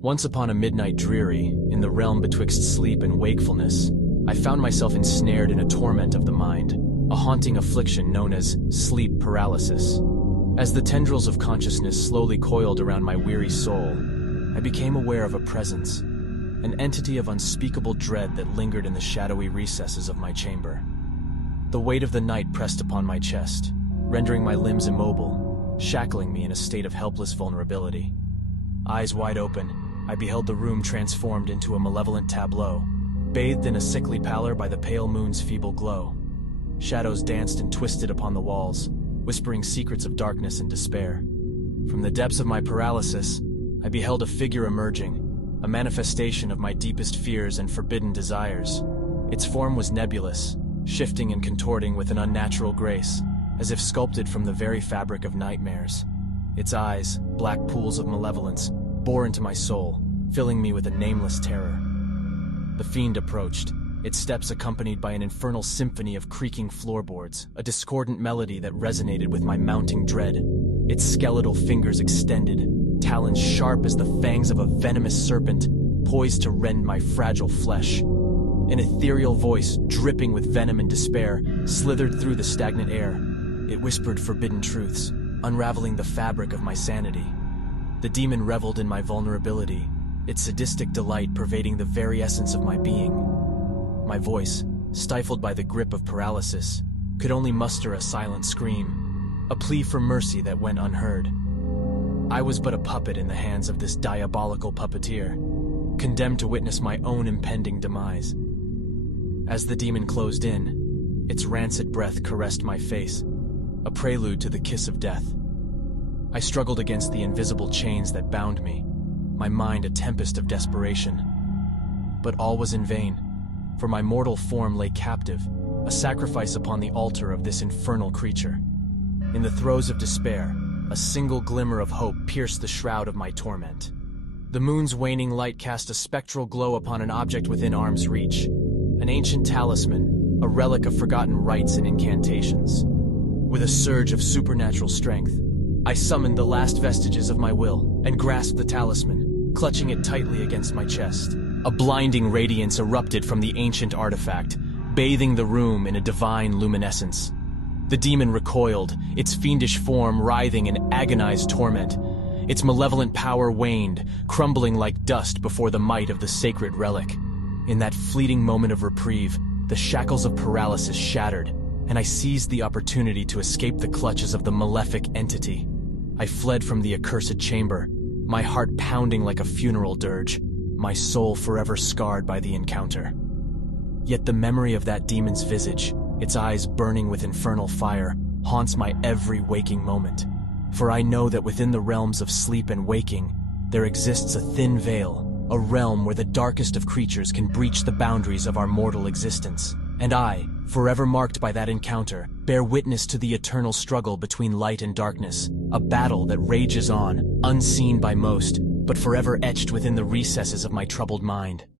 Once upon a midnight dreary, in the realm betwixt sleep and wakefulness, I found myself ensnared in a torment of the mind, a haunting affliction known as sleep paralysis. As the tendrils of consciousness slowly coiled around my weary soul, I became aware of a presence, an entity of unspeakable dread that lingered in the shadowy recesses of my chamber. The weight of the night pressed upon my chest, rendering my limbs immobile, shackling me in a state of helpless vulnerability. Eyes wide open, I beheld the room transformed into a malevolent tableau, bathed in a sickly pallor by the pale moon's feeble glow. Shadows danced and twisted upon the walls, whispering secrets of darkness and despair. From the depths of my paralysis, I beheld a figure emerging, a manifestation of my deepest fears and forbidden desires. Its form was nebulous, shifting and contorting with an unnatural grace, as if sculpted from the very fabric of nightmares. Its eyes, black pools of malevolence, bore into my soul, filling me with a nameless terror. The fiend approached, its steps accompanied by an infernal symphony of creaking floorboards, a discordant melody that resonated with my mounting dread. Its skeletal fingers extended, talons sharp as the fangs of a venomous serpent, poised to rend my fragile flesh. An ethereal voice, dripping with venom and despair, slithered through the stagnant air. It whispered forbidden truths, unraveling the fabric of my sanity. The demon reveled in my vulnerability, its sadistic delight pervading the very essence of my being. My voice, stifled by the grip of paralysis, could only muster a silent scream, a plea for mercy that went unheard. I was but a puppet in the hands of this diabolical puppeteer, condemned to witness my own impending demise. As the demon closed in, its rancid breath caressed my face, a prelude to the kiss of death. I struggled against the invisible chains that bound me, my mind a tempest of desperation. But all was in vain, for my mortal form lay captive, a sacrifice upon the altar of this infernal creature. In the throes of despair, a single glimmer of hope pierced the shroud of my torment. The moon's waning light cast a spectral glow upon an object within arm's reach, an ancient talisman, a relic of forgotten rites and incantations. With a surge of supernatural strength, I summoned the last vestiges of my will and grasped the talisman, clutching it tightly against my chest. A blinding radiance erupted from the ancient artifact, bathing the room in a divine luminescence. The demon recoiled, its fiendish form writhing in agonized torment. Its malevolent power waned, crumbling like dust before the might of the sacred relic. In that fleeting moment of reprieve, the shackles of paralysis shattered, and I seized the opportunity to escape the clutches of the malefic entity. I fled from the accursed chamber, my heart pounding like a funeral dirge, my soul forever scarred by the encounter. Yet the memory of that demon's visage, its eyes burning with infernal fire, haunts my every waking moment. For I know that within the realms of sleep and waking, there exists a thin veil, a realm where the darkest of creatures can breach the boundaries of our mortal existence. And I, forever marked by that encounter, bear witness to the eternal struggle between light and darkness, a battle that rages on, unseen by most, but forever etched within the recesses of my troubled mind.